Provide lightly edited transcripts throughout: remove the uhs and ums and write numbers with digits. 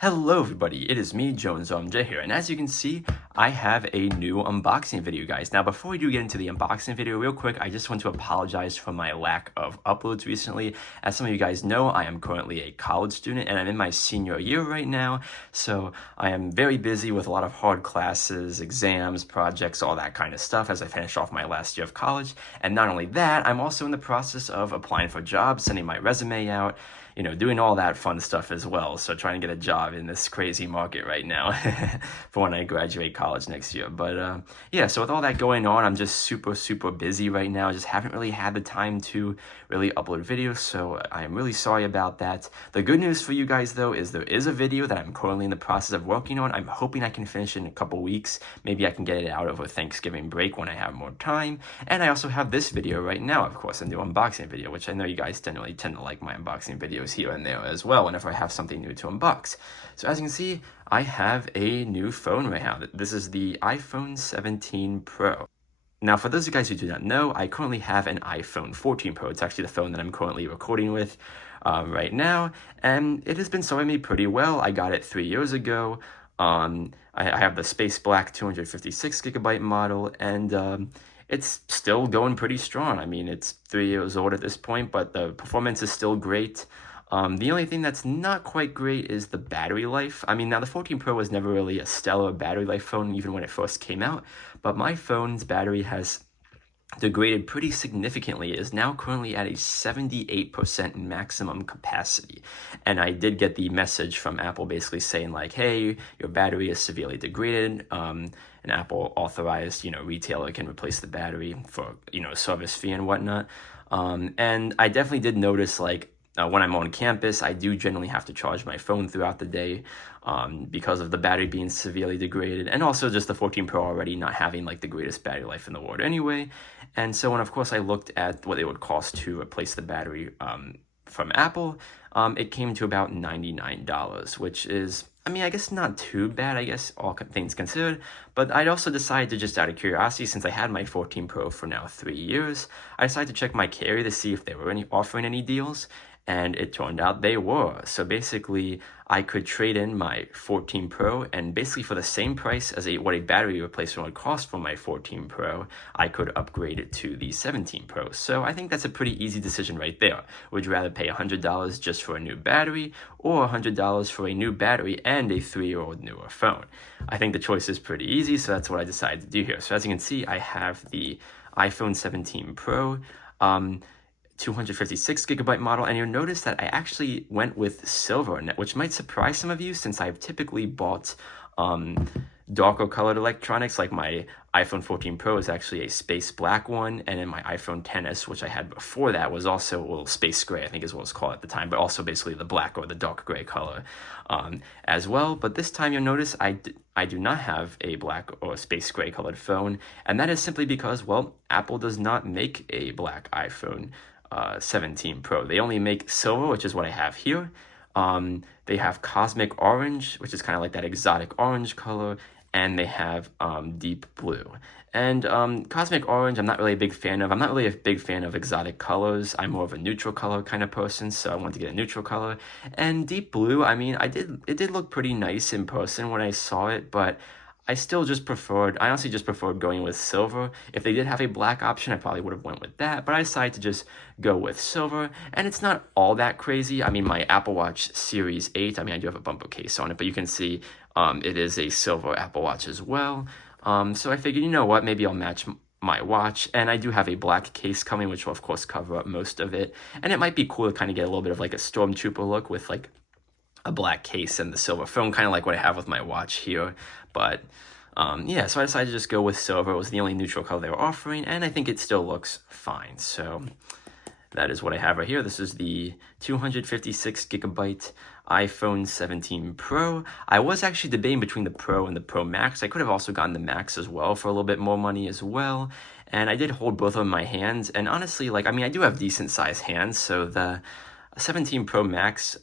Hello everybody, it is me, jonesrmj here, and as you can see, I have a new unboxing video, guys. Now, before we do get into the unboxing video, real quick, I just want to apologize for my lack of uploads recently. As some of you guys know, I am currently a college student, and I'm in my senior year right now, so I am very busy with a lot of hard classes, exams, projects, all that kind of stuff as I finish off my last year of college. And not only that, I'm also in the process of applying for jobs, sending my resume out, doing all that fun stuff as well. So trying to get a job in this crazy market right now for when I graduate college next year. But yeah, so with all that going on, I'm just super busy right now. I just haven't really had the time to really upload videos, so I am really sorry about that. The good news for you guys, though, is there is a video that I'm currently in the process of working on. I'm hoping I can finish it in a couple weeks. Maybe I can get it out over Thanksgiving break when I have more time. And I also have this video right now, of course, a new unboxing video, which I know you guys generally tend to like my unboxing videos here and there as well whenever I have something new to unbox. So as you can see, I have a new phone right now. This is the iPhone 17 Pro. Now, for those of you guys who do not know, I currently have an iPhone 14 Pro. It's actually the phone that I'm currently recording with right now, and it has been serving me pretty well. I got it 3 years ago. I have the Space Black 256GB model, and it's still going pretty strong. I mean, it's 3 years old at this point, but the performance is still great. The only thing that's not quite great is the battery life. I mean, now the 14 Pro was never really a stellar battery life phone, even when it first came out, but my phone's battery has degraded pretty significantly. It is now currently at a 78% maximum capacity. And I did get the message from Apple basically saying like, hey, your battery is severely degraded. An Apple authorized, retailer can replace the battery for, service fee and whatnot. And I definitely did notice like, when I'm on campus, I do generally have to charge my phone throughout the day because of the battery being severely degraded, and also just the 14 Pro already not having like the greatest battery life in the world anyway. And so when, of course, I looked at what it would cost to replace the battery from Apple, it came to about $99, which is, I mean, I guess not too bad, I guess, all things considered. But I'd also decided to, just out of curiosity, since I had my 14 Pro for now 3 years, I decided to check my carrier to see if they were offering any deals. And it turned out they were. So basically, I could trade in my 14 Pro, and basically for the same price as what a battery replacement would cost for my 14 Pro, I could upgrade it to the 17 Pro. So I think that's a pretty easy decision right there. Would you rather pay $100 just for a new battery, or $100 for a new battery and a 3-year-old newer phone? I think the choice is pretty easy, so that's what I decided to do here. So as you can see, I have the iPhone 17 Pro. 256GB model, and you'll notice that I actually went with silver, which might surprise some of you since I've typically bought darker colored electronics. Like my iPhone 14 Pro is actually a space black one, and then my iPhone XS, which I had before that, was also a little space gray, I think is what it's called at the time, but also basically the black or the dark gray color as well. But this time you'll notice I do not have a black or space gray colored phone, and that is simply because, well, Apple does not make a black iPhone 17 Pro. They only make silver, which is what I have here. They have cosmic orange, which is kind of like that exotic orange color, and they have deep blue. And cosmic orange, I'm not really a big fan of. I'm not really a big fan of exotic colors. I'm more of a neutral color kind of person, so I wanted to get a neutral color. And deep blue, I mean, it did look pretty nice in person when I saw it, but I honestly just preferred going with silver. If they did have a black option, I probably would have went with that, but I decided to just go with silver, and it's not all that crazy. I mean, my Apple Watch Series 8, I mean, I do have a bumper case on it, but you can see it is a silver Apple Watch as well. So I figured, you know what, maybe I'll match my watch, and I do have a black case coming, which will, of course, cover up most of it, and it might be cool to kind of get a little bit of like a Stormtrooper look with like a black case and the silver phone, kind of like what I have with my watch here. But yeah, so I decided to just go with silver. It was the only neutral color they were offering, and I think it still looks fine. So that is what I have right here. This is the 256GB iPhone 17 Pro. I was actually debating between the Pro and the Pro Max. I could have also gotten the Max as well for a little bit more money as well. And I did hold both of them in my hands. And honestly, like, I mean, I do have decent sized hands. So the 17 Pro Max,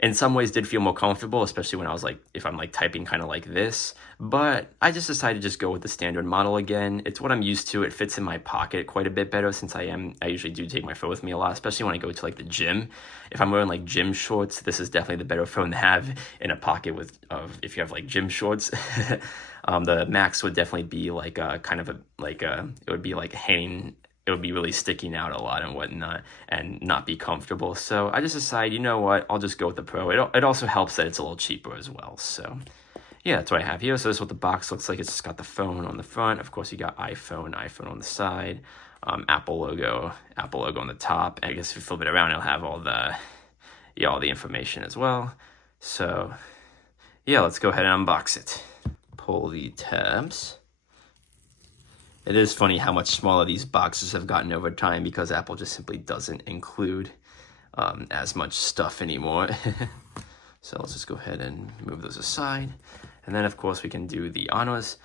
in some ways did feel more comfortable, especially when I was like, if I'm like typing kind of like this, but I just decided to just go with the standard model again. It's what I'm used to. It fits in my pocket quite a bit better since I usually do take my phone with me a lot, especially when I go to like the gym. If I'm wearing like gym shorts, this is definitely the better phone to have in a pocket with, if you have like gym shorts. The Max would definitely be like kind of it would be like hanging, it would be really sticking out a lot and whatnot and not be comfortable. So I just decided, you know what, I'll just go with the Pro. It also helps that it's a little cheaper as well. So yeah, that's what I have here. So this is what the box looks like. It's just got the phone on the front. Of course, you got iPhone on the side, Apple logo on the top. I guess if you flip it around, it'll have all the information as well. So yeah, let's go ahead and unbox it. Pull the tabs. It is funny how much smaller these boxes have gotten over time because Apple just simply doesn't include as much stuff anymore. So let's just go ahead and move those aside. And then, of course, we can do the honors,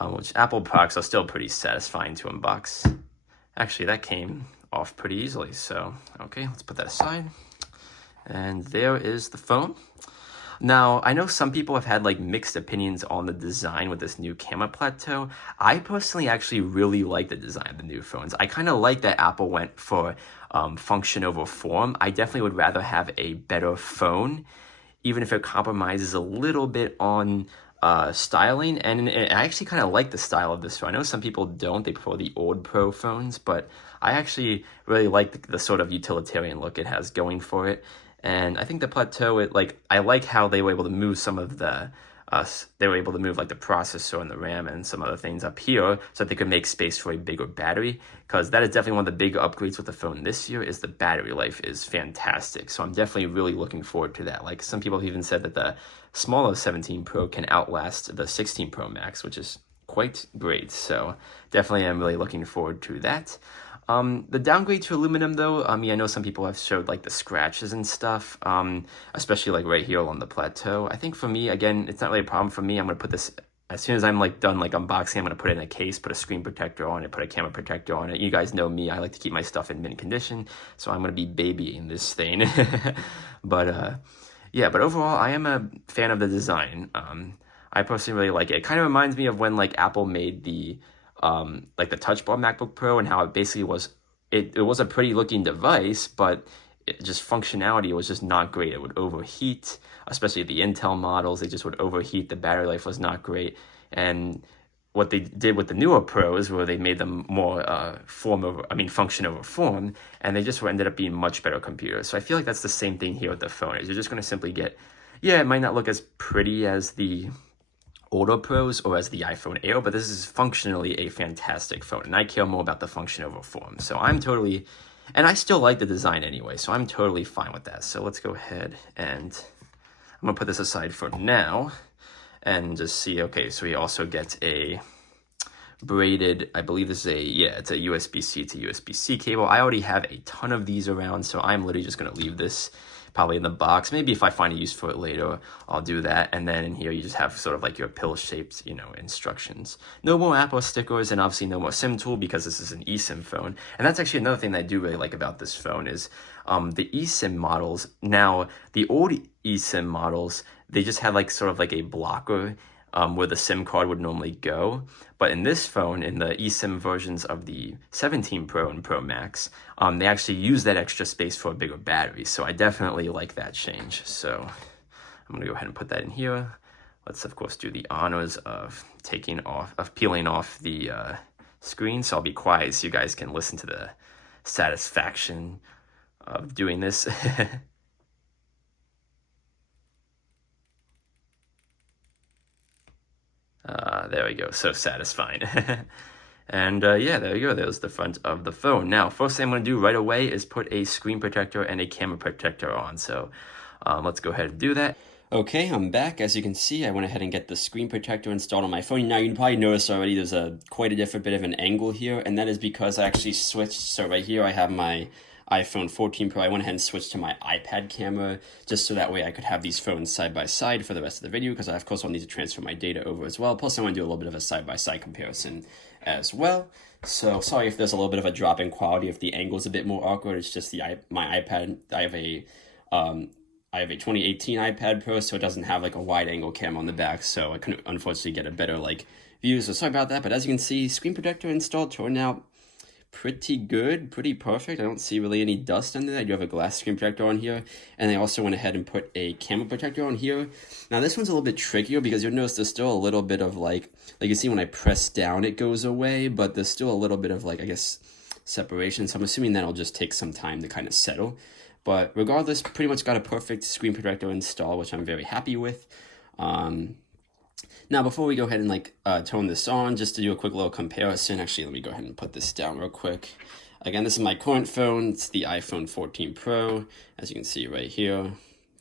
which Apple products are still pretty satisfying to unbox. Actually, that came off pretty easily. So, okay, let's put that aside. And there is the phone. Now, I know some people have had like mixed opinions on the design with this new camera plateau. I personally actually really like the design of the new phones. I kind of like that Apple went for function over form. I definitely would rather have a better phone, even if it compromises a little bit on styling. And I actually kind of like the style of this phone. I know some people don't. They prefer the old Pro phones, but I actually really like the sort of utilitarian look it has going for it. And I think the plateau, I like how they were able to move some of they were able to move like the processor and the RAM and some other things up here so that they could make space for a bigger battery, because that is definitely one of the big upgrades with the phone this year is the battery life is fantastic. So I'm definitely really looking forward to that. Like some people have even said that the smaller 17 Pro can outlast the 16 Pro Max, which is quite great. So definitely I'm really looking forward to that. The downgrade to aluminum though, I mean, I know some people have showed like the scratches and stuff, especially like right here along the plateau. I think for me, again, it's not really a problem for me. I'm going to put this, as soon as I'm like done like unboxing, I'm going to put it in a case, put a screen protector on it, put a camera protector on it. You guys know me, I like to keep my stuff in mint condition, so I'm going to be babying this thing. But yeah, but overall, I am a fan of the design. I personally really like it. It kind of reminds me of when like Apple made the like the Touch Bar MacBook Pro and how it basically was, it was a pretty looking device, but just functionality was just not great. It would overheat, especially the Intel models. They just would overheat. The battery life was not great. And what they did with the newer Pros, where they made them more function over form, and they just ended up being much better computers. So I feel like that's the same thing here with the phone. Is you're just going to simply get, yeah, it might not look as pretty as the older Pros or as the iPhone Air, but this is functionally a fantastic phone, and I care more about the function over form. So I'm totally, and I still like the design anyway, so I'm totally fine with that. So let's go ahead and I'm gonna put this aside for now and just see. Okay, so we also get a braided, I believe this is it's a USB-C to USB-C cable. I already have a ton of these around, so I'm literally just gonna leave this probably in the box. Maybe if I find a use for it later, I'll do that. And then in here, you just have sort of like your pill-shaped, instructions. No more Apple stickers, and obviously no more SIM tool because this is an eSIM phone. And that's actually another thing that I do really like about this phone is the eSIM models. Now, the old eSIM models, they just had like sort of like a blocker where the SIM card would normally go. But in this phone, in the eSIM versions of the 17 Pro and Pro Max, they actually use that extra space for a bigger battery. So I definitely like that change. So I'm gonna go ahead and put that in here. Let's of course do the honors of peeling off the screen. So I'll be quiet so you guys can listen to the satisfaction of doing this. There we go, so satisfying. And yeah, there you go, there's the front of the phone. Now, first thing I'm gonna do right away is put a screen protector and a camera protector on. So let's go ahead and do that. Okay, I'm back. As you can see, I went ahead and get the screen protector installed on my phone. Now, you can probably notice already there's quite a different bit of an angle here, and that is because I actually switched. So right here, I have my iPhone 14 Pro. I went ahead and switched to my iPad camera just so that way I could have these phones side by side for the rest of the video, because I of course will need to transfer my data over as well. Plus I want to do a little bit of a side by side comparison as well. So sorry if there's a little bit of a drop in quality, if the angle is a bit more awkward. It's just my iPad, I have a I have a 2018 iPad Pro, so it doesn't have like a wide angle camera on the back, so I couldn't unfortunately get a better like view, so sorry about that. But as you can see, screen protector installed turned out pretty good, pretty perfect. I don't see really any dust under there. I do have a glass screen protector on here, and I also went ahead and put a camera protector on here. Now this one's a little bit trickier because you'll notice there's still a little bit of like you see when I press down it goes away, but there's still a little bit of like, I guess, separation, so I'm assuming that'll just take some time to kind of settle. But regardless, pretty much got a perfect screen protector install, which I'm very happy with. Now, before we go ahead and like turn this on, just to do a quick little comparison, actually, let me go ahead and put this down real quick. Again, this is my current phone. It's the iPhone 14 Pro. As you can see right here,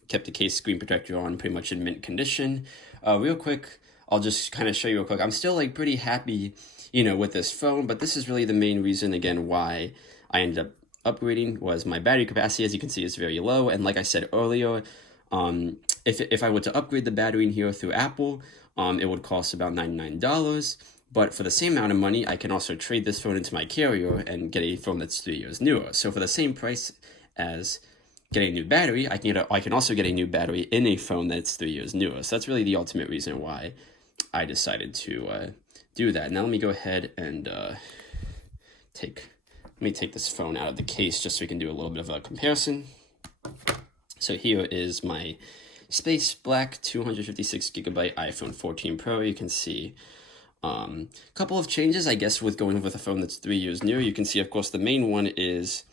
kept the case screen protector on pretty much in mint condition. Real quick, I'll just kind of show you real quick. I'm still like pretty happy, you know, with this phone, but this is really the main reason, again, why I ended up upgrading was my battery capacity. As you can see, is very low. And like I said earlier, if I were to upgrade the battery in here through Apple, it would cost about $99. But for the same amount of money, I can also trade this phone into my carrier and get a phone that's 3 years newer. So for the same price as getting a new battery, I can also get a new battery in a phone that's 3 years newer. So that's really the ultimate reason why I decided to do that. Now let me go ahead and let me take this phone out of the case just so we can do a little bit of a comparison. So here is my space black 256 gigabyte iPhone 14 Pro. You can see a couple of changes, I guess, with going with a phone that's 3 years newer. You can see, of course, the main one is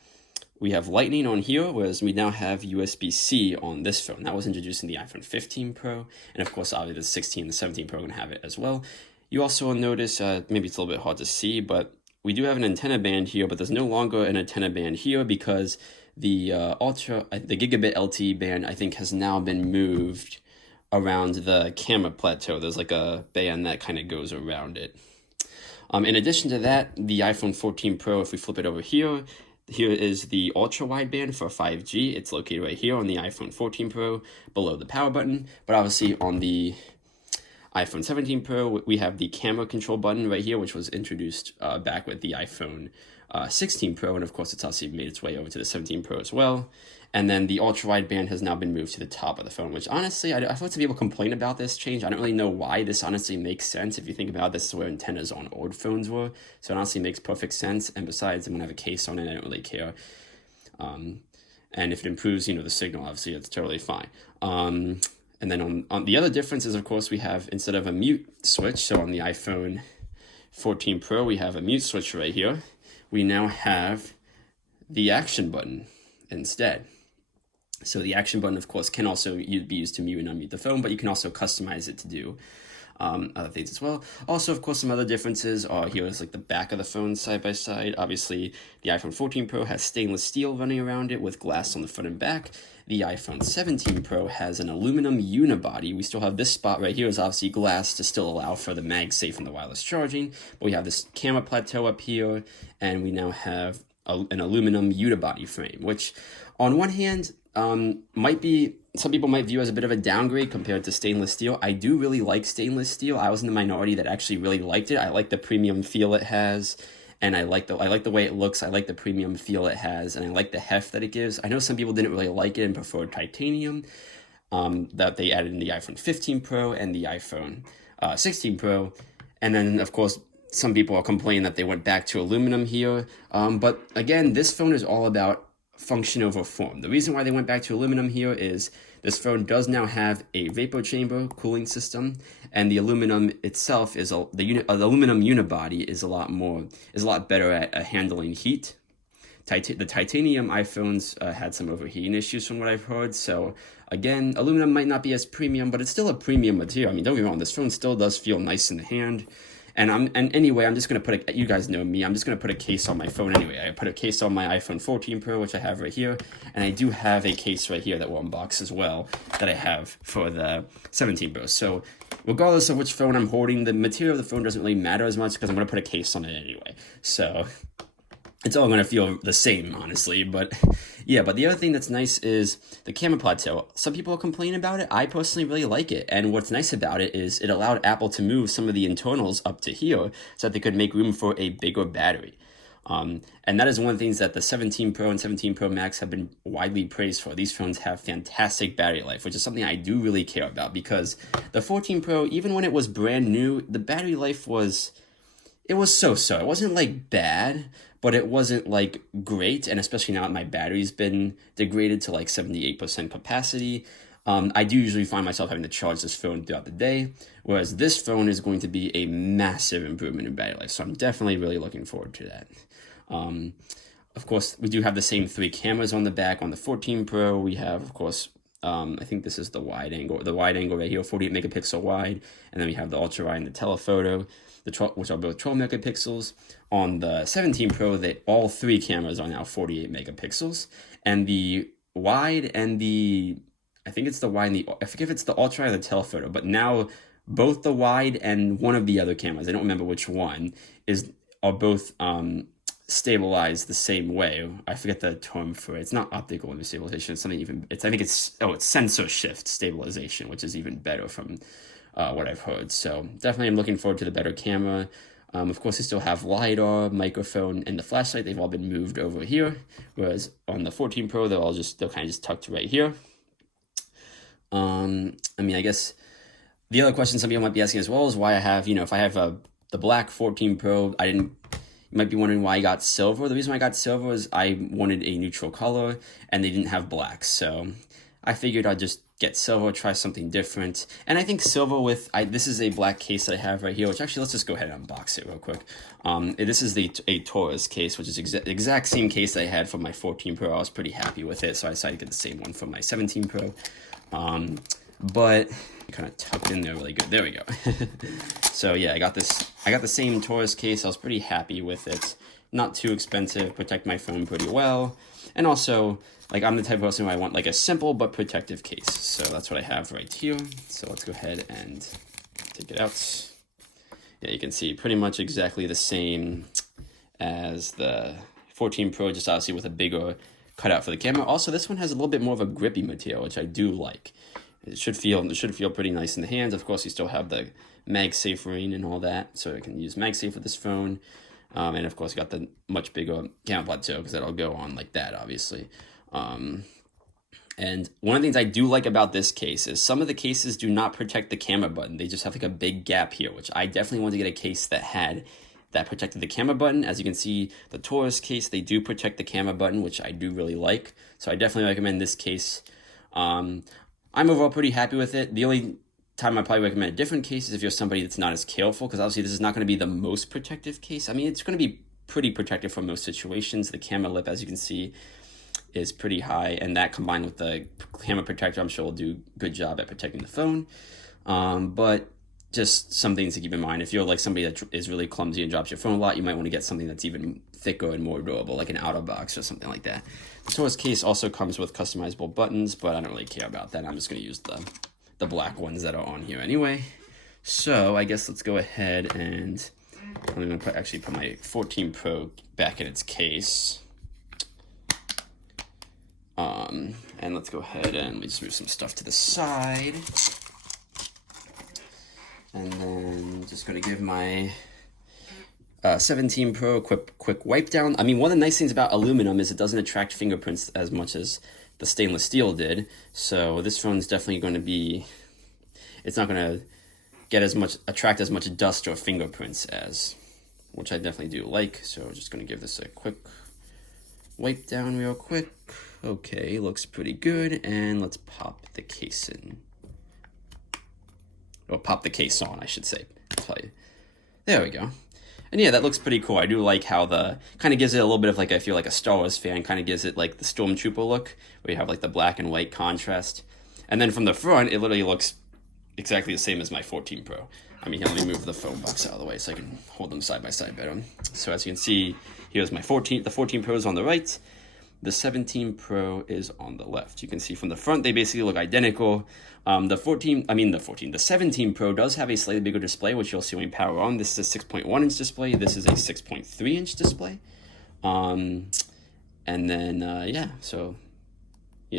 we have Lightning on here, whereas we now have USB-C on this phone. That was introduced in the iPhone 15 Pro, and of course, obviously the 16 and the 17 Pro are going to have it as well. You also will notice, maybe it's a little bit hard to see, but we do have an antenna band here, but there's no longer an antenna band here because the gigabit LTE band, I think, has now been moved around the camera plateau. There's like a band that kind of goes around it. In addition to that, the iPhone 14 Pro, if we flip it over here is the ultra wideband for 5G. It's located right here on the iPhone 14 Pro below the power button. But obviously on the iPhone 17 Pro, we have the camera control button right here, which was introduced back with the iPhone 16 Pro, and of course it's also made its way over to the 17 Pro as well. And then the ultra-wideband has now been moved to the top of the phone, which honestly, I've heard some people complain about this change. I don't really know why. This honestly makes sense. If you think about it, this is where antennas on old phones were, so it honestly makes perfect sense. And besides, I'm going to have a case on it, I don't really care. And if it improves, you know, the signal, obviously, it's totally fine. And then on the other difference is, of course, we have, instead of a mute switch, so on the iPhone 14 Pro, we have a mute switch right here. We now have the action button instead. So the action button, of course, can also be used to mute and unmute the phone, but you can also customize it to do other things as well. Also, of course, some other differences are here is like the back of the phone side by side. Obviously, the iPhone 14 Pro has stainless steel running around it with glass on the front and back. The iPhone 17 Pro has an aluminum unibody. We still have this spot right here is obviously glass to still allow for the MagSafe and the wireless charging. But we have this camera plateau up here, and we now have an aluminum unibody frame, which on one hand, might be, some people might view as a bit of a downgrade compared to stainless steel. I do really like stainless steel. I was in the minority that actually really liked it. I like the premium feel it has, and I like the way it looks. I like the premium feel it has, and I like the heft that it gives. I know some people didn't really like it and preferred titanium that they added in the iPhone 15 Pro and the iPhone 16 Pro. And then, of course, some people are complaining that they went back to aluminum here. But again, this phone is all about function over form. The reason why they went back to aluminum here is this phone does now have a vapor chamber cooling system, and the aluminum itself is the aluminum unibody is a lot better at handling heat. The titanium iPhones had some overheating issues from what I've heard. So again, aluminum might not be as premium, but it's still a premium material. I mean, don't get me wrong, this phone still does feel nice in the hand. And anyway, I'm just going to put you guys know me, I'm just going to put a case on my phone anyway. I put a case on my iPhone 14 Pro, which I have right here, and I do have a case right here that we'll unbox as well that I have for the 17 Pro. So regardless of which phone I'm holding, the material of the phone doesn't really matter as much because I'm going to put a case on it anyway. So it's all going to feel the same, honestly. But yeah, but the other thing that's nice is the camera plateau. Some people complain about it. I personally really like it. And what's nice about it is it allowed Apple to move some of the internals up to here so that they could make room for a bigger battery. And that is one of the things that the 17 Pro and 17 Pro Max have been widely praised for. These phones have fantastic battery life, which is something I do really care about, because the 14 Pro, even when it was brand new, the battery life was so-so. It wasn't like bad, but it wasn't like great. And especially now that my battery's been degraded to like 78% capacity, I do usually find myself having to charge this phone throughout the day, whereas this phone is going to be a massive improvement in battery life. So I'm definitely really looking forward to that. Of course, we do have the same 3 cameras on the back. On the 14 Pro, we have, of course, I think this is the wide angle right here, 48 megapixel wide, and then we have the ultra wide and the telephoto, which are both 12 megapixels. On the 17 Pro, all 3 cameras are now 48 megapixels, and the wide and I think it's the wide and I forget if it's the ultra or the telephoto, but now both the wide and one of the other cameras, I don't remember which one, are both stabilized the same way. I forget the term for it. It's not optical image stabilization. It's something I think it's sensor shift stabilization, which is even better from what I've heard. So definitely I'm looking forward to the better camera. Of course, they still have LiDAR, microphone, and the flashlight. They've all been moved over here, whereas on the 14 Pro, they're kind of just tucked right here. I mean, I guess the other question some people might be asking as well is why I have, if I have the black 14 Pro, you might be wondering why I got silver. The reason why I got silver is I wanted a neutral color and they didn't have black. So I figured I'd just get silver, try something different. And I think silver this is a black case that I have right here, which actually, let's just go ahead and unbox it real quick. This is a Taurus case, which is exact same case that I had for my 14 Pro. I was pretty happy with it, so I decided to get the same one for my 17 Pro. But kind of tucked in there really good. There we go. So yeah, I got the same Taurus case. I was pretty happy with it. Not too expensive, protect my phone pretty well. And also, like, I'm the type of person who I want like a simple but protective case. So that's what I have right here. So let's go ahead and take it out. Yeah, you can see pretty much exactly the same as the 14 Pro, just obviously with a bigger cutout for the camera. Also, this one has a little bit more of a grippy material, which I do like. It should feel pretty nice in the hands. Of course, you still have the MagSafe ring and all that, so you can use MagSafe with this phone. And of course, you got the much bigger camera plateau because that'll go on like that, obviously. And one of the things I do like about this case is some of the cases do not protect the camera button. They just have like a big gap here, which I definitely want to get a case that protected the camera button. As you can see, the Taurus case, they do protect the camera button, which I do really like. So I definitely recommend this case. I'm overall pretty happy with it. The only time I probably recommend a different case is if you're somebody that's not as careful, because obviously this is not going to be the most protective case. I mean, it's going to be pretty protective for most situations. The camera lip, as you can see, is pretty high, and that combined with the camera protector, I'm sure will do a good job at protecting the phone. But just some things to keep in mind. If you're like somebody that is really clumsy and drops your phone a lot, you might want to get something that's even thicker and more durable, like an outer box or something like that. The Taurus case also comes with customizable buttons, but I don't really care about that. I'm just going to use the black ones that are on here anyway. So I guess let's go ahead and I'm going to actually put my 14 Pro back in its case. And let's go ahead and let me just move some stuff to the side. And then just going to give my 17 Pro a quick wipe down. I mean, one of the nice things about aluminum is it doesn't attract fingerprints as much as the stainless steel did. So this phone is definitely going to be, it's not going to attract as much dust or fingerprints which I definitely do like. So I'm just going to give this a quick wipe down real quick. Okay, looks pretty good. And let's pop the case in. Or pop the case on, I should say. There we go. And yeah, that looks pretty cool. I do like how kind of gives it a little bit of like, I feel like a Star Wars fan, kind of gives it like the Stormtrooper look, where you have like the black and white contrast. And then from the front, it literally looks exactly the same as my 14 Pro. I mean, let me move the phone box out of the way so I can hold them side by side better. So as you can see, here's my the 14 Pro is on the right. The 17 Pro is on the left. You can see from the front, they basically look identical. The 17 Pro does have a slightly bigger display, which you'll see when you power on. This is a 6.1 inch display. This is a 6.3 inch display. And then,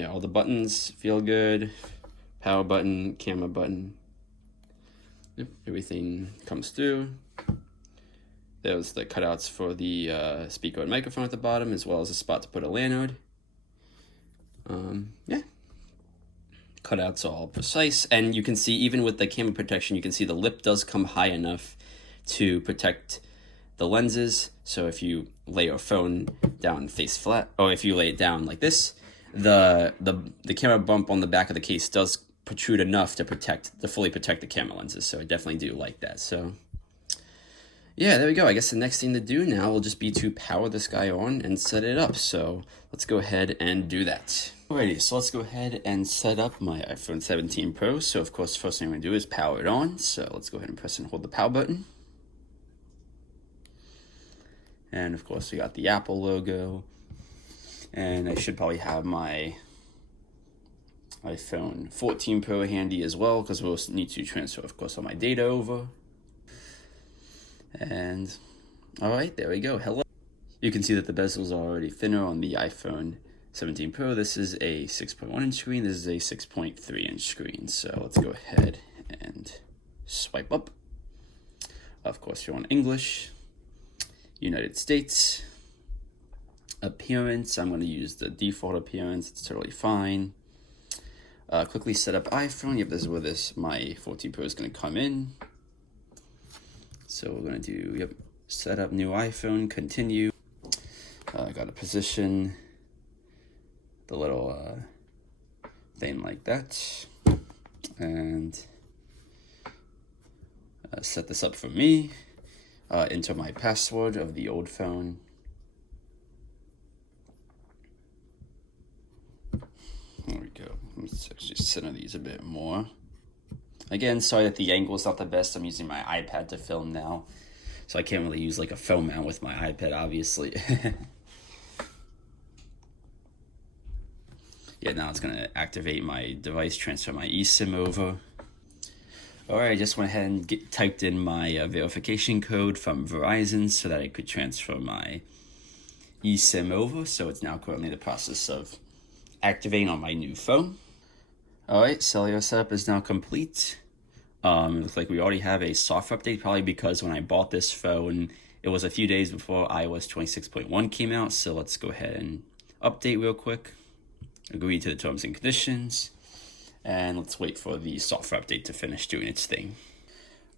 all the buttons feel good. Power button, camera button. Yep, everything comes through. There was the cutouts for the speaker and microphone at the bottom, as well as a spot to put a lanyard. Yeah. Cutouts are all precise, and you can see even with the camera protection, you can see the lip does come high enough to protect the lenses. So if you lay your phone down face flat, or if you lay it down like this, the camera bump on the back of the case does protrude enough to fully protect the camera lenses. So I definitely do like that. So yeah, there we go. I guess the next thing to do now will just be to power this guy on and set it up. So let's go ahead and do that. Alrighty, so let's go ahead and set up my iPhone 17 Pro. So of course, the first thing I'm going to do is power it on. So let's go ahead and press and hold the power button. And of course, we got the Apple logo. And I should probably have my iPhone 14 Pro handy as well, because we'll need to transfer, of course, all my data over. And all right, there we go. Hello. You can see that the bezels are already thinner on the iPhone 17 Pro. This is a 6.1 inch screen. This is a 6.3 inch screen. So let's go ahead and swipe up. Of course, you're on English. United States. Appearance, I'm going to use the default appearance. It's totally fine. Quickly set up iPhone. Yep, this is where my 14 Pro is going to come in. So we're going to do, set up new iPhone, continue. I got to position the little thing like that. And set this up for me. Enter my password of the old phone. There we go. Let's actually center these a bit more. Again, sorry that the angle is not the best. I'm using my iPad to film now, so I can't really use like a phone mount with my iPad, obviously. Yeah, now it's gonna activate my device, transfer my eSIM over. Alright, I just went ahead and typed in my verification code from Verizon so that I could transfer my eSIM over. So it's now currently in the process of activating on my new phone. Alright, cellular setup is now complete. It looks like we already have a software update, probably because when I bought this phone, it was a few days before iOS 26.1 came out. So let's go ahead and update real quick. Agree to the terms and conditions. And let's wait for the software update to finish doing its thing.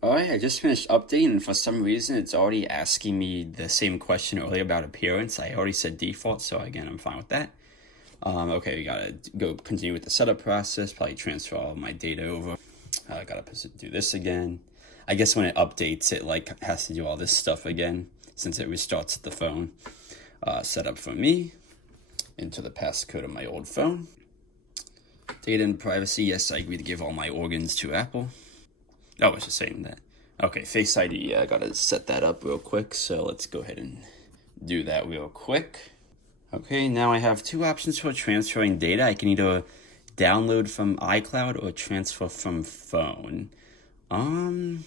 Alright, I just finished updating, and for some reason it's already asking me the same question earlier about appearance. I already said default, so again, I'm fine with that. Okay, we gotta go continue with the setup process, probably transfer all of my data over. Gotta do this again. I guess when it updates, it like has to do all this stuff again, since it restarts the phone. Setup for me, enter the passcode of my old phone. Data and privacy, yes, I agree to give all my organs to Apple. Oh, I was just saying that. Okay, Face ID, I gotta set that up real quick, so let's go ahead and do that real quick. Okay, now I have two options for transferring data. I can either download from iCloud or transfer from phone. I'll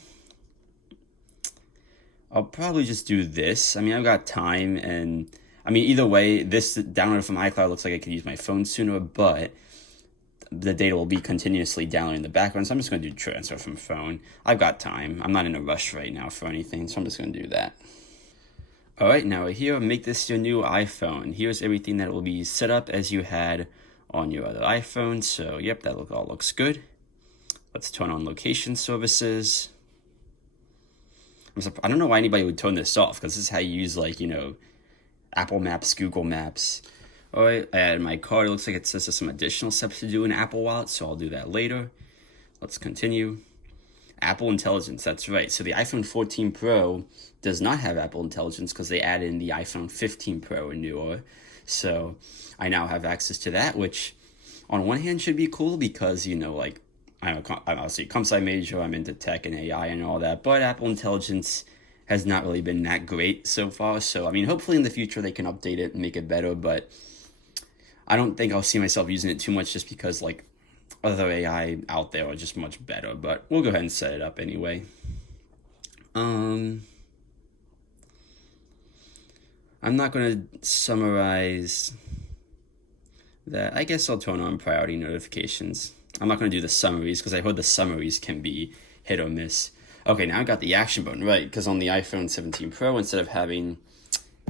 probably just do this. I mean, I've got time, and I mean, either way, this download from iCloud looks like I could use my phone sooner, but the data will be continuously downloading in the background, so I'm just going to do transfer from phone. I've got time. I'm not in a rush right now for anything, so I'm just going to do that. Alright, now here, make this your new iPhone. Here's everything that will be set up as you had on your other iPhone. So, yep, that all looks good. Let's turn on location services. I don't know why anybody would turn this off, because this is how you use, like, Apple Maps, Google Maps. Alright, I added my card. It looks like it says there's some additional steps to do in Apple Wallet, so I'll do that later. Let's continue. Apple Intelligence, that's right. So the iPhone 14 Pro does not have Apple Intelligence because they added in the iPhone 15 Pro and newer. So I now have access to that, which on one hand should be cool because, like, I'm obviously a comp sci major, I'm into tech and AI and all that, but Apple Intelligence has not really been that great so far. So, I mean, hopefully in the future they can update it and make it better, but I don't think I'll see myself using it too much just because, like, other AI out there are just much better, but we'll go ahead and set it up anyway. I'm not going to summarize that. I guess I'll turn on priority notifications. I'm not going to do the summaries because I heard the summaries can be hit or miss. Okay, now I got the action button right, because on the iPhone 17 Pro, instead of having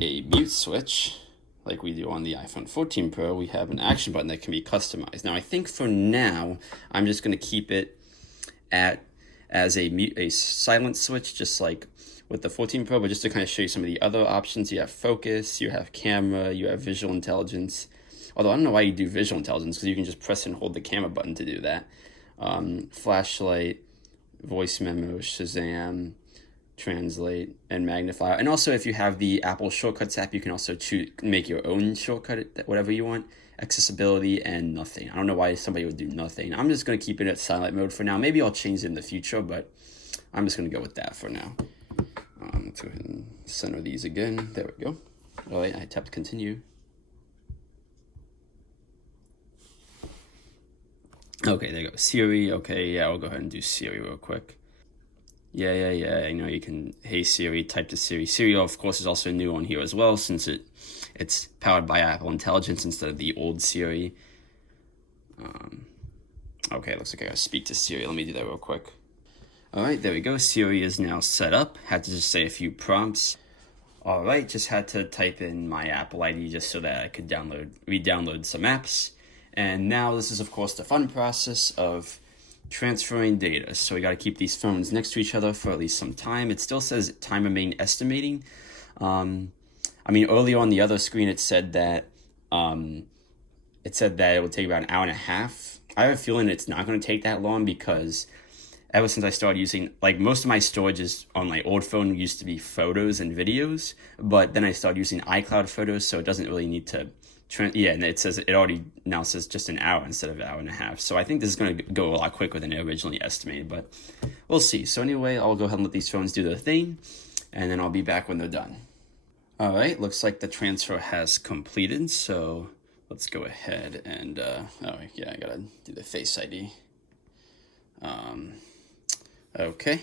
a mute switch like we do on the iPhone 14 Pro, we have an action button that can be customized. Now, I think for now, I'm just going to keep it as a silent switch, just like with the 14 Pro, but just to kind of show you some of the other options. You have focus, you have camera, you have visual intelligence. Although I don't know why you do visual intelligence, because you can just press and hold the camera button to do that. Flashlight, voice memo, Shazam, translate, and magnify. And also, if you have the Apple Shortcuts app, you can also make your own shortcut, whatever you want. Accessibility and nothing. I don't know why somebody would do nothing. I'm just going to keep it at silent mode for now. Maybe I'll change it in the future, but I'm just going to go with that for now. Let's go ahead and center these again. There we go. All right, I tapped continue. Okay, there you go. Siri. Okay, yeah, I'll go ahead and do Siri real quick. Yeah. I know you can, hey Siri, type to Siri. Siri, of course, is also new on here as well, since it's powered by Apple Intelligence instead of the old Siri. Okay, looks like I gotta speak to Siri. Let me do that real quick. All right, there we go. Siri is now set up. Had to just say a few prompts. All right, just had to type in my Apple ID just so that I could re-download some apps. And now this is, of course, the fun process of transferring data. So we got to keep these phones next to each other for at least some time. It still says time remain estimating. Earlier on the other screen, it said that it would take about an hour and a half. I have a feeling it's not going to take that long, because ever since I started using, like, most of my storage is on my old phone used to be photos and videos, but then I started using iCloud photos, so it doesn't really need to and it already now says just an hour instead of an hour and a half. So I think this is going to go a lot quicker than it originally estimated, but we'll see. So anyway, I'll go ahead and let these phones do their thing, and then I'll be back when they're done. All right, looks like the transfer has completed, so let's go ahead and, I gotta do the Face ID. Okay.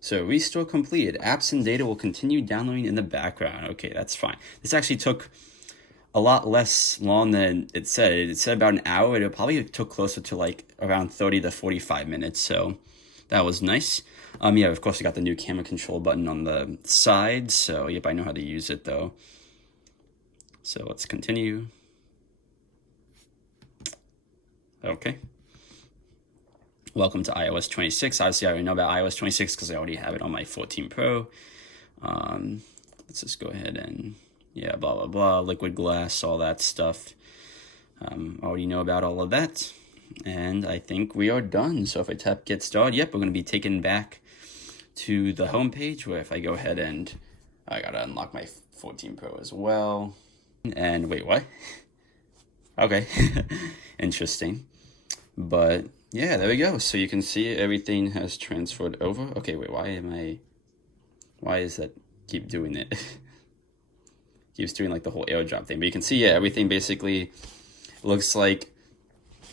So restore completed. Apps and data will continue downloading in the background. Okay, that's fine. This actually took a lot less long than it said. It said about an hour. It probably took closer to like around 30 to 45 minutes. So that was nice. Of course, we got the new camera control button on the side. So yep, I know how to use it though. So let's continue. Okay. Welcome to iOS 26. Obviously, I already know about iOS 26 because I already have it on my 14 Pro. Let's just go ahead and, blah, blah, blah, liquid glass, all that stuff. Already know about all of that. And I think we are done. So if I tap get started, yep, we're going to be taken back to the home page, where if I go ahead and I got to unlock my 14 Pro as well. And wait, what? Okay. Interesting. But yeah, there we go. So you can see everything has transferred over. Okay, wait, why is that keep doing it? Keeps doing like the whole airdrop thing. But you can see, everything basically looks like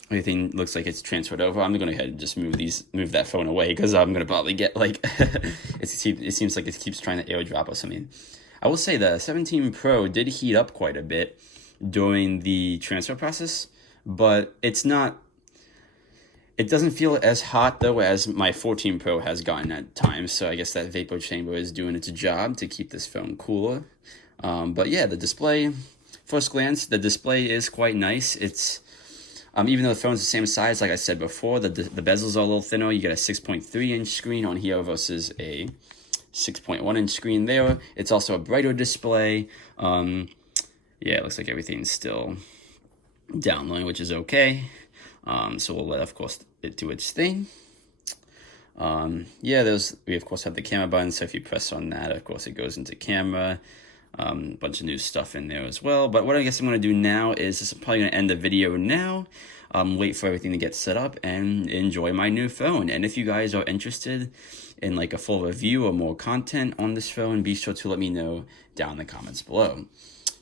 it's transferred over. I'm gonna go ahead and just move that phone away, because I'm gonna probably get like it seems like it keeps trying to airdrop or something. I will say the 17 Pro did heat up quite a bit during the transfer process, but it doesn't feel as hot, though, as my 14 Pro has gotten at times, so I guess that vapor chamber is doing its job to keep this phone cooler. But yeah, the display, first glance, the display is quite nice. It's, even though the phone's the same size, like I said before, the bezels are a little thinner. You get a 6.3-inch screen on here versus a 6.1-inch screen there. It's also a brighter display. It looks like everything's still downloading, which is okay. So we'll let, of course, it do its thing. We of course have the camera button, so if you press on that, of course, it goes into camera. A bunch of new stuff in there as well. But what I guess I'm going to do now is, this is probably going to end the video now. Wait for everything to get set up and enjoy my new phone. And if you guys are interested in like a full review or more content on this phone, be sure to let me know down in the comments below.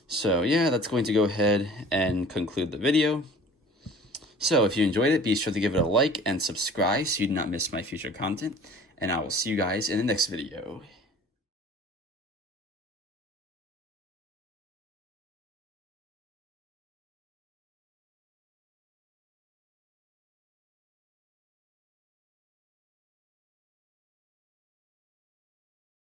So yeah, that's going to go ahead and conclude the video. So if you enjoyed it, be sure to give it a like and subscribe so you do not miss my future content. And I will see you guys in the next video.